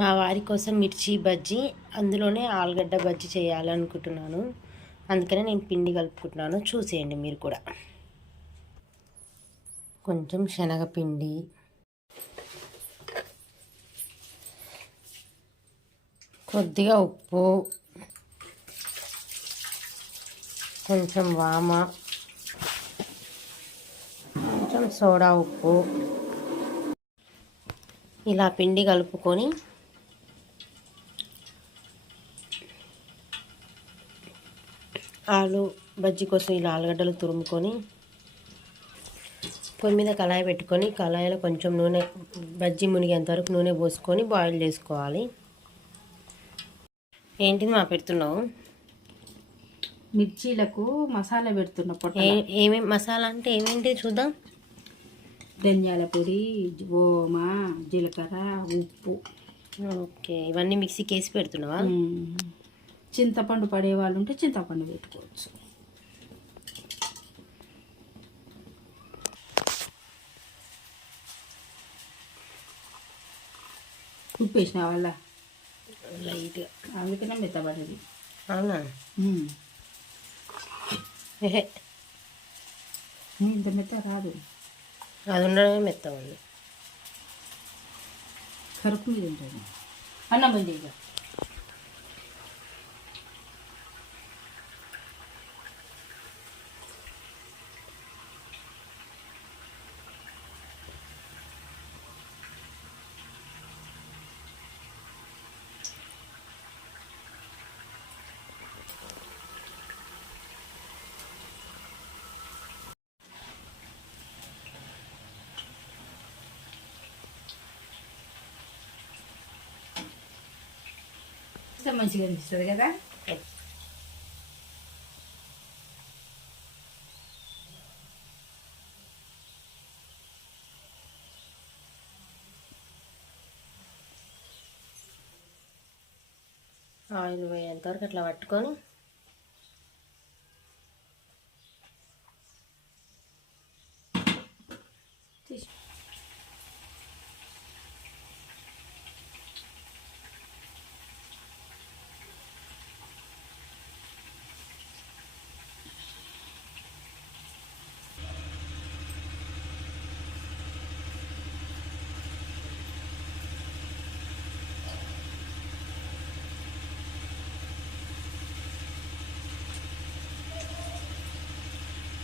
మా వారి కోసం మిర్చి బజ్జీ, అందులోనే ఆలుగడ్డ బజ్జీ చేయాలనుకుంటున్నాను. అందుకనే నేను పిండి కలుపుకుంటున్నాను, చూసేయండి మీరు కూడా. కొంచెం శనగపిండి, కొద్దిగా ఉప్పు, కొంచెం వామ, కొంచెం సోడా ఉప్పు, ఇలా పిండి కలుపుకొని ఆలు బజ్జీ కోసం ఇలా ఆలుగడ్డలు తురుముకొని పొయ్యి మీద కళాయి పెట్టుకొని, కళాయిలో కొంచెం నూనె, బజ్జీ మునిగేంత వరకు నూనె పోసుకొని బాయిల్ చేసుకోవాలి. ఏంటిది మా పెడుతున్నావు? మిర్చీలకు మసాలా పెడుతున్న పొట్ట. ఏమేమి మసాలా అంటే ఏమేంటి చూద్దాం. ధనియాల పొడి, ఓమ, జీలకర్ర, ఉప్పు. ఓకే, ఇవన్నీ మిక్సీకి వేసి పెడుతున్నావా? చింతపండు పడే వాళ్ళు ఉంటే చింతపండు పెట్టుకోవచ్చు. ఉప్పు వేసిన వాళ్ళ లైట్గా, అందుకనే మెత్తబడ్డది. అవునా? ఇంత మెత్త రాదు, అది ఉండడమే మెత్త ఉంది. కరుపు మీద ఉంటుంది. అన్నం బండి ఇక మంచిగా అనిపిస్తుంది కదా. ఆయిల్ పోయేంతవరకు అట్లా పట్టుకొని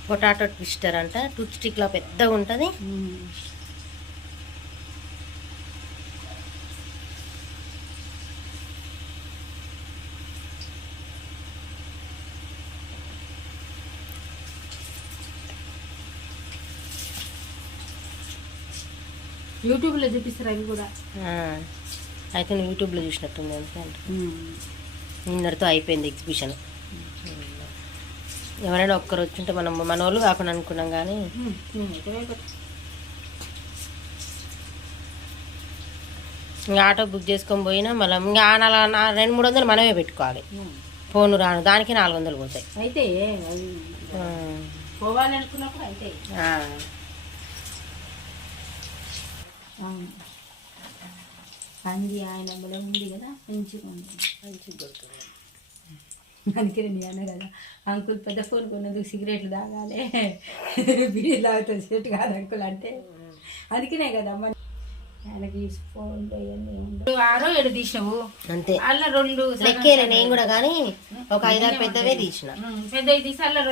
పొటాటో ట్విస్టర్ అంట, టూత్ స్టిక్లా పెద్దగా ఉంటుంది. యూట్యూబ్లో చూపిస్తారు అవి కూడా. అయితే నువ్వు యూట్యూబ్లో చూసినట్టుంది, ఎందుకంటే నిన్నటితో అయిపోయింది ఎగ్జిబిషన్. ఎవరైనా ఒక్కరు వచ్చుంటే మనం మన వాళ్ళు కాకుండా అనుకున్నాం, కానీ ఇంకా ఆటో బుక్ చేసుకొని పోయినా మళ్ళీ ఇంకా 200-300 మనమే పెట్టుకోవాలి. ఫోను రాను దానికి 400 పోతాయి. అయితే పోవాలనుకున్నప్పుడు అయితే పంది ఆయన ఉంది కదా, మంచిగా దొరుకుతుంది. అందుకే నేను అన్నా కదా, అంకుల్ పెద్ద ఫోన్ కొన్నందుకు సిగరెట్లు తాగాలి, బీడీ తాగుతుంది, సెట్ కాదు అంకుల్ అంటే. అందుకనే కదా మన ఆయనకి ఫోన్లో ఇవన్నీ 6-7 తీసినావు అంతే. అలా 2 లెక్కేలే నేను కూడా, కానీ ఒక 5-6 పెద్దవే తీసిన. పెద్దవి తీసి అలా